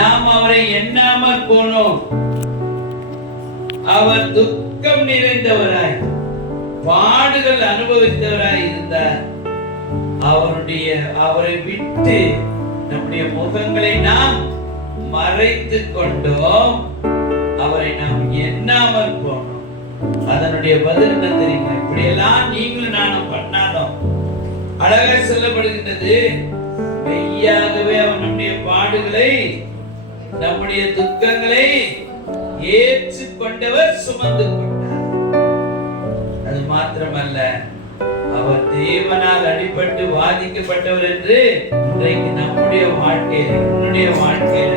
நாம் அவரை எண்ணாமல் போனோம். அவர் துக்கம் நிறைந்தவராய் பாடுகள் அனுபவித்தவராய் இருந்தார். அவரை விட்டு நம்முடைய முகங்களை நாம் மறைத்துக் கொண்டோம். அவரை நாம் எண்ணாமல் போனோம். அதனுடைய பதில் என்ன தெரியுமா? இப்படி எல்லாம் நீங்களும் நானும் பண்ணாலும் அழகா சொல்லப்படுகின்றது, மெய்யாகவே அவர் நம்முடைய பாடுகளை நம்முடைய துக்கங்களை ஏற்றுக்கொண்டவர், சுமந்து கொண்டார். அது மாத்திரமல்ல, அவர் தேவனால் அடிபட்டு வாதிக்கப்பட்டவர் என்று இன்றைக்கு நம்முடைய வாழ்க்கையில, என்னுடைய வாழ்க்கையில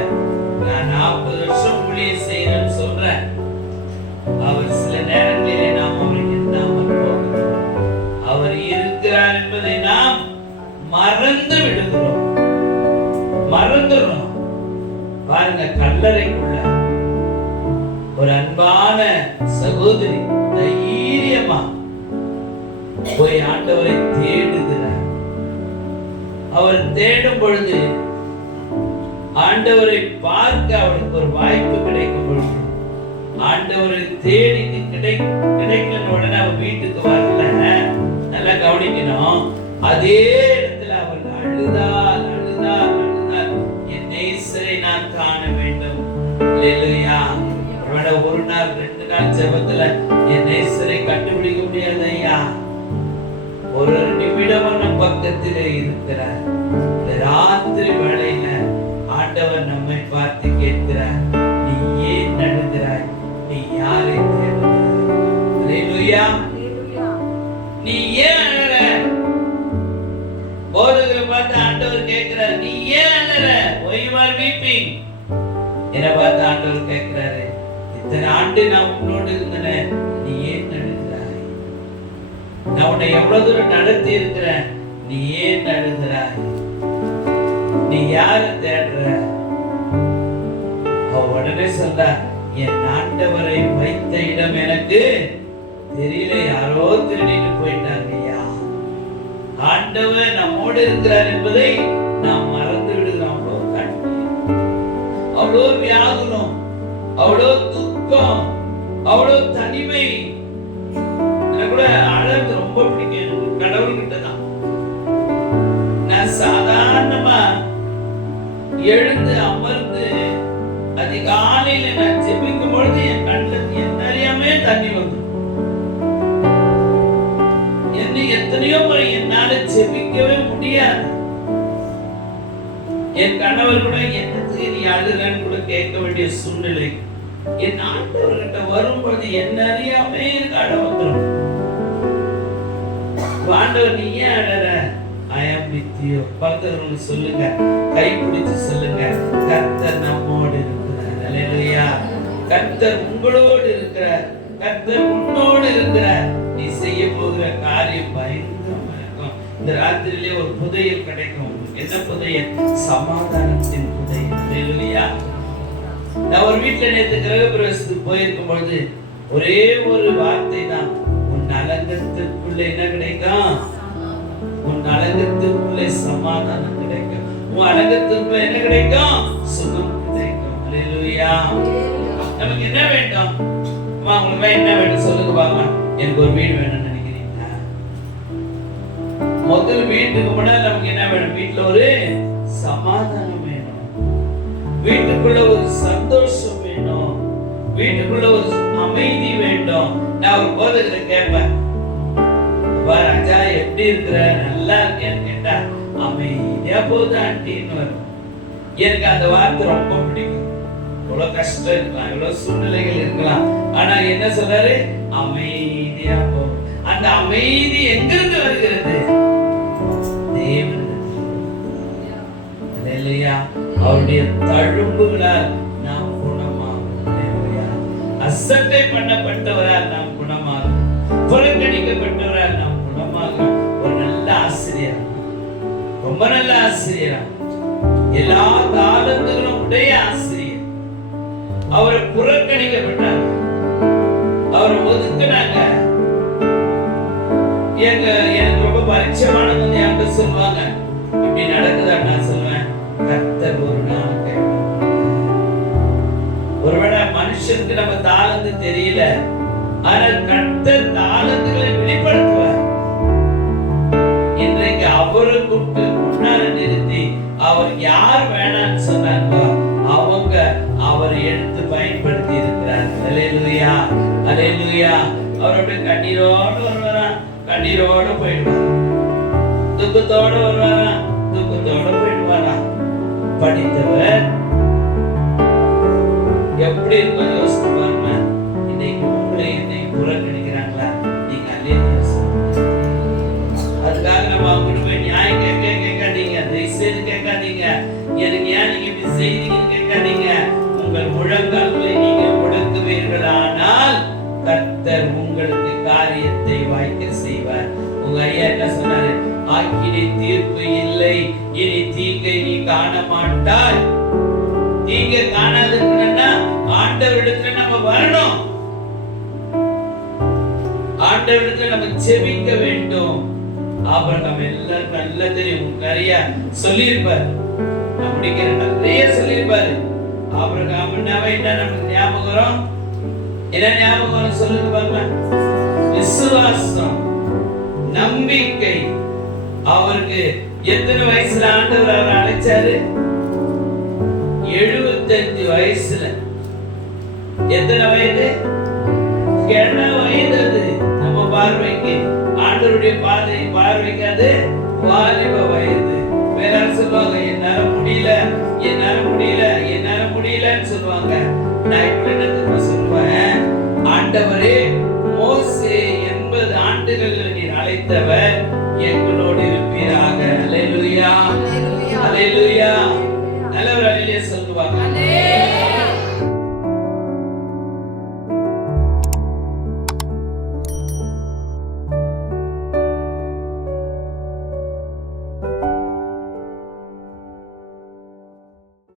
நான் 40 வருஷம் ஊழியம் செய்யணும்னு சொல்றேன். அவர் சில நேரங்களிலே நாம் அவரை எண்ணாமல் போகிறோம். அவர் இருக்கிறார் என்பதை நாம் மறந்து விடுகிறோம், மறந்துடுறோம். பாருங்க, கல்லறைக்குள்ள ஒரு அன்பான சகோதரி தைரியமா போய் ஆண்டவரை தேடுகிறார். அவர் தேடும் பொழுது, ஆண்டவரை பார்க்க அவருக்கு ஒரு வாய்ப்பு கிடைக்கும் பொழுது, ஆண்டவரை தேடி கிடைக்கணும் உடனே அவர் வீட்டுக்கு வரல. நல்லா கவனிக்கணும். அதே இடத்துல அவர் அழுதால் அழுதால் அழுதால், என் நேசரை நான் காண வேண்டும். அல்லேலூயா. ஒரு நாள் 2 நாள் ஜெபத்துல என் நேசரை கண்டுபிடிக்க முடியாது ஐயா. ஒரு நிமிடம் நம் பக்கத்திலே இருக்கிறார். ராத்திரி வேளையில ஆண்டவர் நம்மை பார்த்து கேட்கிறார், நீ ஏன் அழுகிறாய்? நீ யாரை தேடுகிறாய்? அல்லேலூயா. நீ ஏன் அழற? போதகரை பார்த்து ஆண்டவர் கேட்கிறார், நீ ஏன் அழற? Why you are weeping? என்ன பார்த்து ஆண்டவர் கேட்கிறாரு, இத்தனை ஆண்டு நான் உன்னோடு இருந்தேன், நீ ஏன் அழுகிறாய்? நான் உன்னை எவ்வளவு தூரம் நடத்தி இருக்கிறேன், நீ ஏன் அழுகிறாய்? நீ யாரை தேடுற? அவ உடனே சொல்ற, என் ஆண்டவரை வைத்த இடம் எனக்கு தெரியல, யாரோ திருடிட்டு போயிட்டாங்க ஐயா. ஆண்டவர் நம்மோடு இருக்கிறார் என்பதை நாம் மறந்து விடுகிறோம். அவ்வளோ கண்ணீர், அவ்வளோ வியாகுலம், அவ்வளோ துக்கம், அவ்வளோ தனிமை. எனக்கு கூட அழகு ரொம்ப பிடிக்கும், கடவுள்கிட்ட தான். நான் சாதாரணமா எழுந்து அமர்ந்து அதிகாலையில நான் ஜெபிக்கும் பொழுது என் கண்ணில் என்ன அறியாமே தண்ணி வந்து, என்ன எத்தனையோ முறை என்னால ஜெபிக்கவே முடியாது. என் கணவர் கூட என்னத்துக்கு நீ அழுகிறன்னு கூட கேட்க வேண்டிய சூழ்நிலை. என் ஆண்டவர்கிட்ட வரும்பொழுது என்ன அறியாமே அழ வந்துடும். ஆண்டவர் நீ ஏன் அழற? I am with you. பக்கத்துல சொல்லுங்க, கை பிடிச்சு சொல்லுங்க, கர்த்தர் நம்மோடு இருக்கிறார். அல்லேலூயா. கர்த்தர் உங்களோடு இருக்கிறார், கர்த்தர் உன்னோடு இருக்கிறார். நீ செய்ய போகிற காரியம் பயங்கரமா இருக்கும். இந்த ராத்திரியிலே ஒரு புதையல் கிடைக்கும். என்ன புதையல்? சமாதானத்தின் புதையல். அல்லேலூயா. நான் ஒரு வீட்டுல நேற்று கிரக பிரவேசத்துக்கு போயிருக்கும் பொழுது ஒரே ஒரு வார்த்தை தான், உன் அலங்கத்திற்குள்ள என்ன கிடைக்கும்? உன் அலங்கத்திற்குள்ளே சமாதானம் கிடைக்கும். உன் அலங்கத்திற்குள்ள என்ன கிடைக்கும்? சுகம் கிடைக்கும். அல்லேலூயா. நமக்கு என்ன வேண்டும்? உங்களுக்கு என்ன வேண்டும் சொல்லுங்க பாருங்க. எனக்கு ஒரு வீடு வேணும்னு நினைக்கிறீங்களா? முதல் வீட்டுக்கு முன்னாடி நமக்கு என்ன வேணும்? வீட்டுல ஒரு சமாதானம் வேணும், வீட்டுக்குள்ள ஒரு சந்தோஷம் வேணும், வீட்டுக்குள்ள ஒரு அமைதி வேண்டும். நான் ஒரு போதகரை கேட்பேன், ராஜா எப்படி இருக்கிற? நல்லா இருக்கேன்னு கேட்டா, அமைதியா போகுது ஆண்டின்னு வரும். எனக்கு அந்த வார்த்தை ரொம்ப பிடிக்கும். இவ்வளவு கஷ்டம் இருக்கலாம், இவ்வளவு சூழ்நிலைகள் இருக்கலாம், ஆனா என்ன சொல்றாரு? அமைதியா போகும். அந்த அமைதி எங்கிருந்து வருகிறது? தேவன் இல்லையா? அவருடைய தழும்புகளால் நாம் குணமாகும். அசட்டை பண்ணப்பட்டவரால் நாம் குணமாகும், புறக்கணிக்கப்பட்டவரால் நாம் குணமாகும். ஒரு நல்ல ஆசிரியர், ரொம்ப நல்ல ஆசிரியர், எல்லா தாளங்களும் உடைய ஆசிரியர். அவரை புறக்கணிக்கப்பட்டாங்க, அவரை ஒதுக்குனாங்க. எனக்கு ரொம்ப பரிச்சயமானவங்க என்கிட்ட சொல்லுவாங்க, இப்படி நடக்குதா? நான் சொல்லுவேன், கர்த்தர் ஒரு நாள் கைவிட தெரியல. ஆனா கர்த்தர் தாளந்துகளை வெளிப்படுத்துவார். இன்றைக்கு அவரை கூப்பிட்டு முன்னால நிறுத்தி அவர் யார் வேணான்னு சொன்னாங்களோ அவங்க அவரை எடுத்து பயன்படுத்தி இருக்கிறார். அல்லேலூயா, அல்லேலூயா. அவருடைய கண்ணீரோடு வருவாராம், கண்ணீரோடு போயிடுவார். துக்கத்தோடு வருவாராம், துக்கத்தோடு போயிடுவாராம். படித்தவர் எப்படி இருக்கும் யோசித்து பாருங்க. இன்னைக்கு உங்களை என்னை புறக்கணிக்கிறாங்களா? நீங்க அல்லேலூயா சொல்லுங்க. அதுக்காக நம்ம அவங்ககிட்ட போய் நியாயம் கேட்காதீங்க, தயவுசெய்து கேட்காதீங்க. எனக்கு ஏன் நீங்க இப்படி செய்தீங்கன்னு கேட்காதீங்க. உங்கள் முழங்கால்களை நீங்க முடக்குவீர்களானால் கர்த்தர் உங்களுக்கு காரியத்தை வாய்க்க செய்வார். உங்க ஐயா என்ன சொன்னாரு? ஆக்கினை தீர்ப்பு இல்லை, இனி தீங்கை நீ காண மாட்டாய். தீங்க காணாதுன்னா ஆண்டவரிடத்துல நம்ம வரணும், ஆண்டவரிடத்துல நம்ம ஜெபிக்க வேண்டும். ஆபிரகாம் எல்லாரும் நல்லா தெரியும், நிறைய சொல்லியிருப்பார், நம்முடைய நிறைய சொல்லியிருப்பாரு. ஆபிரகாம் என்ன நமக்கு ஞாபகம் வரும்? என்ன ஞாபகம் வரும் சொல்லுங்க பாருங்க. விசுவாசம், நம்பிக்கை. அவருக்கு எத்தனை வயசுல ஆண்டவர் அவரை அழைச்சாரு? 75 வயசுல. எத்தனை வயது? கெட வயது அது நம்ம பார்வைக்கு. ஆண்டவருடைய பார்வைக்கு அது வாலிப வயது. வேற சொல்லுவாங்க, என்னால முடியல, என்னால முடியல, என்னால முடியலன்னு சொல்லுவாங்க. நான் இப்ப என்ன தெரியுமா சொல்லுவேன்? ஆண்டவரே, மோசே 80 ஆண்டுகள் நீர் அழைத்தவர்